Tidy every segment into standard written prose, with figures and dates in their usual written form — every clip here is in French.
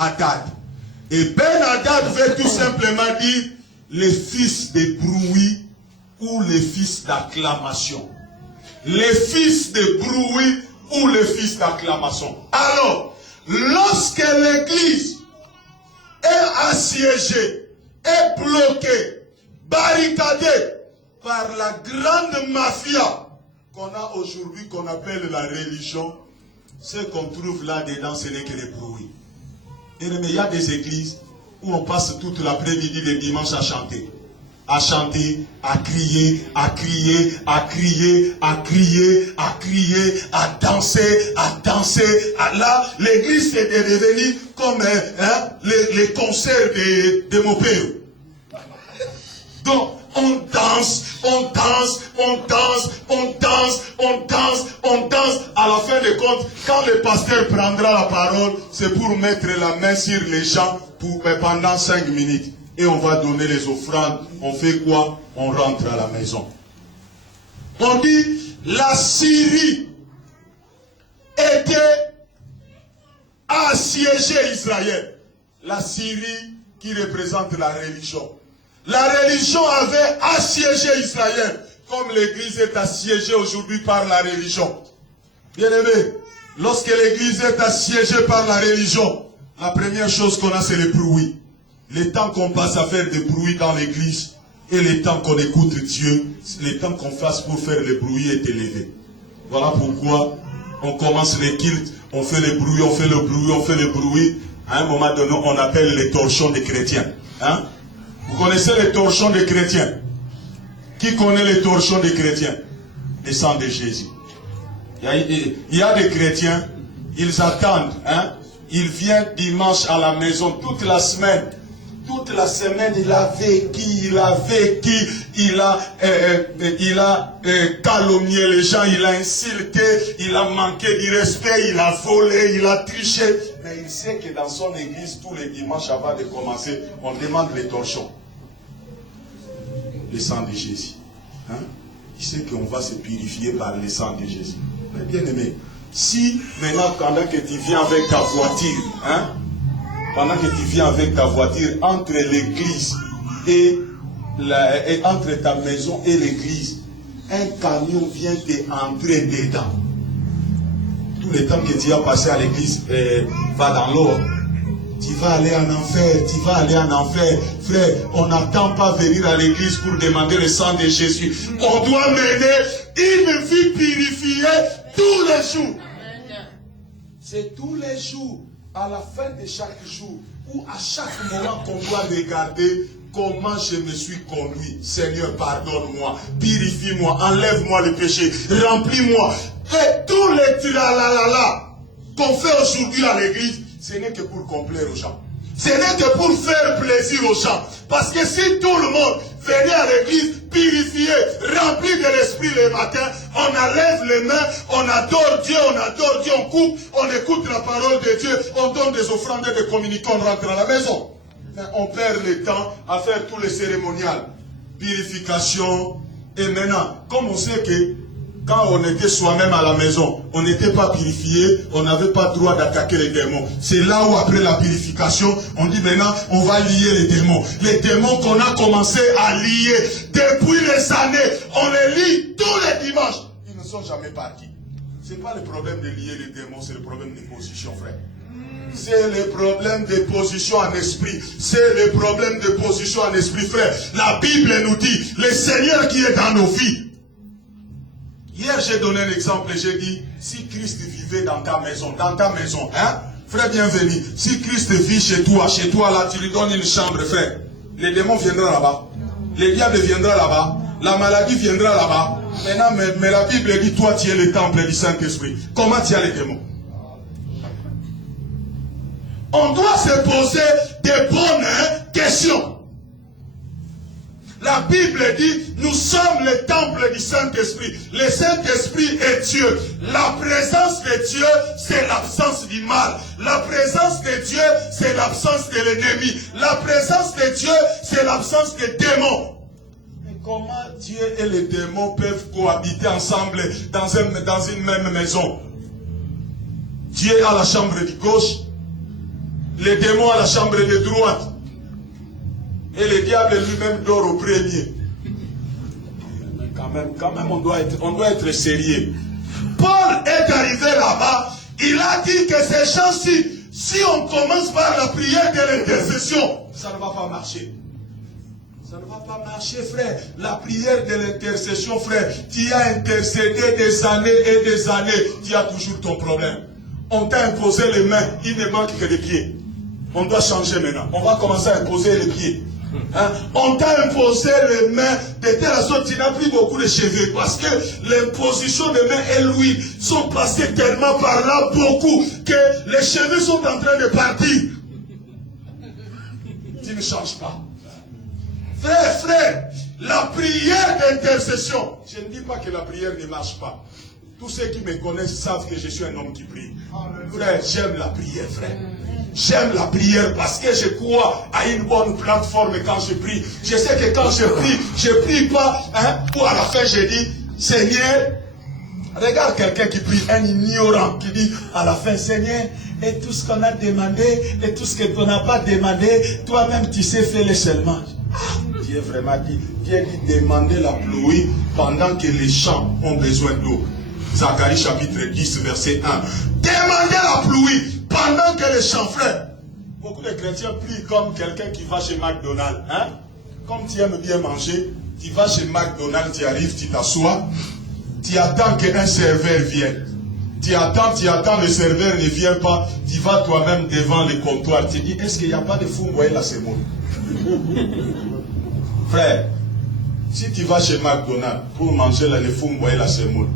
Hadad. Et Ben Hadad veut tout simplement dire les fils de bruit ou les fils d'acclamation. Les fils de bruit ou les fils d'acclamation. Alors, lorsque l'église est assiégée, est bloquée, barricadée par la grande mafia qu'on a aujourd'hui, qu'on appelle la religion, ce qu'on trouve là-dedans, ce n'est que les bruits. Et il y a des églises où on passe toute l'après-midi les dimanches à chanter. À chanter, à crier, à crier, à crier, à crier, à crier, à danser, à danser. Là, l'église est devenue comme les concerts de mon père. Donc, on danse, on danse, on danse, on danse, on danse, on danse. À la fin de compte, quand le pasteur prendra la parole, c'est pour mettre la main sur les gens pendant 5 minutes. Et on va donner les offrandes. On fait quoi? On rentre à la maison. On dit, la Syrie était assiégée Israël. La Syrie qui représente la religion. La religion avait assiégé Israël, comme l'église est assiégée aujourd'hui par la religion. Bien-aimés, lorsque l'église est assiégée par la religion, la première chose qu'on a, c'est le bruit. Le temps qu'on passe à faire des bruits dans l'église et le temps qu'on écoute Dieu, le temps qu'on fasse pour faire le bruit est élevé. Voilà pourquoi on commence les cultes, on fait le bruit, on fait le bruit, on fait le bruit. À un moment donné, on appelle les torchons des chrétiens. Hein? Vous connaissez les torchons des chrétiens? Qui connaît les torchons des chrétiens? Le sang de Jésus. Il y a des chrétiens, ils attendent. Hein? Ils viennent dimanche à la maison toute la semaine. Toute la semaine, il a vécu, il a calomnié les gens, il a insulté, il a manqué du respect, il a volé, il a triché. Mais il sait que dans son église, tous les dimanches avant de commencer, on demande les torchons. Le sang de Jésus. Hein? Il sait qu'on va se purifier par le sang de Jésus. Mais bien aimé, si maintenant, pendant que tu viens avec ta voiture, hein? Pendant que tu viens avec ta voiture entre l'église et entre ta maison et l'église, un camion vient t'entrer dedans. Tout le temps que tu as passé à l'église va dans l'eau. Tu vas aller en enfer, tu vas aller en enfer. Frère, on n'attend pas venir à l'église pour demander le sang de Jésus. On doit mener une vie purifiée tous les jours. C'est tous les jours. À la fin de chaque jour, ou à chaque moment qu'on doit regarder comment je me suis conduit. Seigneur, pardonne-moi, purifie-moi, enlève-moi le péché, remplis-moi. Et tous les tilalala qu'on fait aujourd'hui à l'église, ce n'est que pour complaire aux gens. Ce n'est que pour faire plaisir aux gens. Parce que si tout le monde venait à l'église purifié, rempli de l'esprit le matin, on enlève les mains, on adore Dieu, on coupe, on écoute la parole de Dieu, on donne des offrandes et des communicants, on rentre à la maison. Mais on perd le temps à faire tous les cérémoniales. Purification. Et maintenant, comme on sait que quand on était soi-même à la maison, on n'était pas purifié, on n'avait pas le droit d'attaquer les démons. C'est là où après la purification, on dit maintenant, on va lier les démons. Les démons qu'on a commencé à lier depuis les années, on les lie tous les dimanches. Ils ne sont jamais partis. Ce n'est pas le problème de lier les démons, c'est le problème de position, frère. C'est le problème de position en esprit. C'est le problème de position en esprit, frère. La Bible nous dit, le Seigneur qui est dans nos vies. Hier, j'ai donné un exemple et j'ai dit, si Christ vivait dans ta maison, hein, frère, bienvenue. Si Christ vit chez toi là, tu lui donnes une chambre, frère. Les démons viendront là-bas. Les diables viendront là-bas. La maladie viendra là-bas. Maintenant, mais la Bible dit, toi, tu es le temple du Saint-Esprit. Comment tu as les démons? On doit se poser des bonnes questions. La Bible dit, nous sommes le temple du Saint-Esprit. Le Saint-Esprit est Dieu. La présence de Dieu, c'est l'absence du mal. La présence de Dieu, c'est l'absence de l'ennemi. La présence de Dieu, c'est l'absence des démons. Mais comment Dieu et les démons peuvent cohabiter ensemble dans une même maison? Dieu a la chambre de gauche, Les démons à la chambre de droite. Et le diable lui-même dort au premier. Mais quand même, on doit être sérieux. Paul est arrivé là-bas, il a dit que ces gens-ci, si on commence par la prière de l'intercession, ça ne va pas marcher. Ça ne va pas marcher, frère. La prière de l'intercession, frère, tu as intercédé des années et des années, tu as toujours ton problème. On t'a imposé les mains, il ne manque que des pieds. On doit changer maintenant. On va commencer à imposer les pieds. Hein? On t'a imposé les mains de telle sorte que tu n'as plus beaucoup de cheveux. Parce que l'imposition des mains et l'huile sont passées tellement par là beaucoup que les cheveux sont en train de partir. Tu ne changes pas. Frère, la prière d'intercession. Je ne dis pas que la prière ne marche pas. Tous ceux qui me connaissent savent que je suis un homme qui prie. Frère, j'aime la prière, frère. J'aime la prière parce que je crois à une bonne plateforme quand je prie. Je sais que quand je prie pas, pour à la fin je dis, Seigneur, regarde quelqu'un qui prie, un ignorant qui dit à la fin, Seigneur, et tout ce qu'on a demandé, et tout ce qu'on n'a pas demandé, toi-même tu sais faire seulement. Dieu vraiment dit, Dieu dit demander la pluie pendant que les champs ont besoin d'eau. Zacharie chapitre 10 verset 1. Demandez la pluie pendant que les champs, frères. Beaucoup de chrétiens prient comme quelqu'un qui va chez McDonald's. Hein? Comme tu aimes bien manger, tu vas chez McDonald's, tu arrives, tu t'assois, tu attends qu'un serveur vienne. Tu attends, le serveur ne vient pas, tu vas toi-même devant le comptoir, tu dis, est-ce qu'il n'y a pas de fumboyer la semoule? Frère, si tu vas chez McDonald's pour manger le fumboyer la semoule,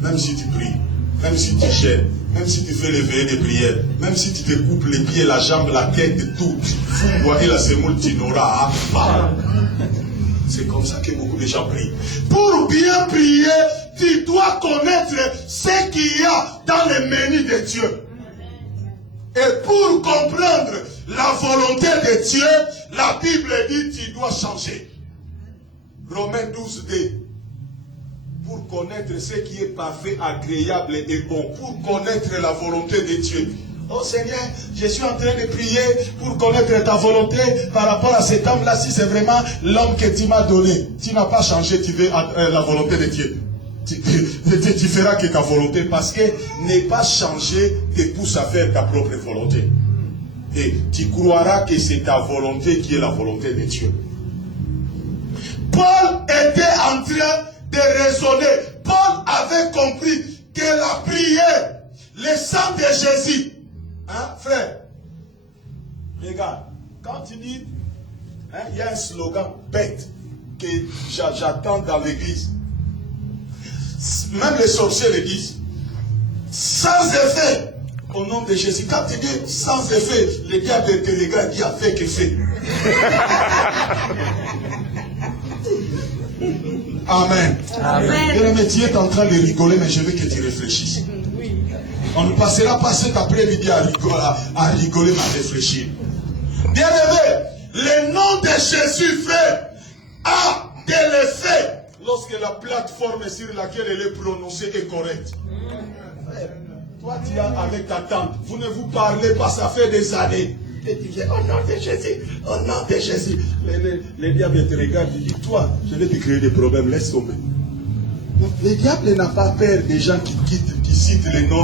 même si tu pries, même si tu gênes, même si tu fais les veillées de prière, même si tu te coupes les pieds, la jambe, la tête, tout, fumboyer la semoule, tu n'auras pas. C'est comme ça que beaucoup de gens prient. Pour bien prier, tu dois connaître ce qu'il y a dans le menu de Dieu. Et pour comprendre la volonté de Dieu, la Bible dit tu dois changer. Romains 12:2. Pour connaître ce qui est parfait, agréable et bon. Pour connaître la volonté de Dieu. Oh Seigneur, je suis en train de prier pour connaître ta volonté par rapport à cet homme-là. Si c'est vraiment l'homme que tu m'as donné, tu n'as pas changé, tu veux la volonté de Dieu. Tu feras que ta volonté, parce que ne pas changer te pousse à faire ta propre volonté. Et tu croiras que c'est ta volonté qui est la volonté de Dieu. Paul était en train de raisonner. Paul avait compris que la prière, le sang de Jésus, hein, frère, regarde, quand tu dis, il y a un slogan bête que j'attends dans l'église. Même les sorciers le disent. Sans effet, au nom de Jésus. Quand tu dis sans effet, le diable te regarde, il dit avec effet. Amen. Amen. Mais tu es en train de rigoler, mais je veux que tu réfléchisses. On ne passera pas cet après-midi à rigoler, mais à réfléchir. Bien aimé, le nom de Jésus, frère, a de l'effet lorsque la plateforme sur laquelle elle est prononcée est correcte. Frère, toi tu as avec ta tante, vous ne vous parlez pas, ça fait des années. Et tu viens, au nom de Jésus, au nom de Jésus. Les diables te regardent, ils disent, toi, je vais te créer des problèmes, laisse tomber. Le diable n'a pas peur des gens qui citent les noms.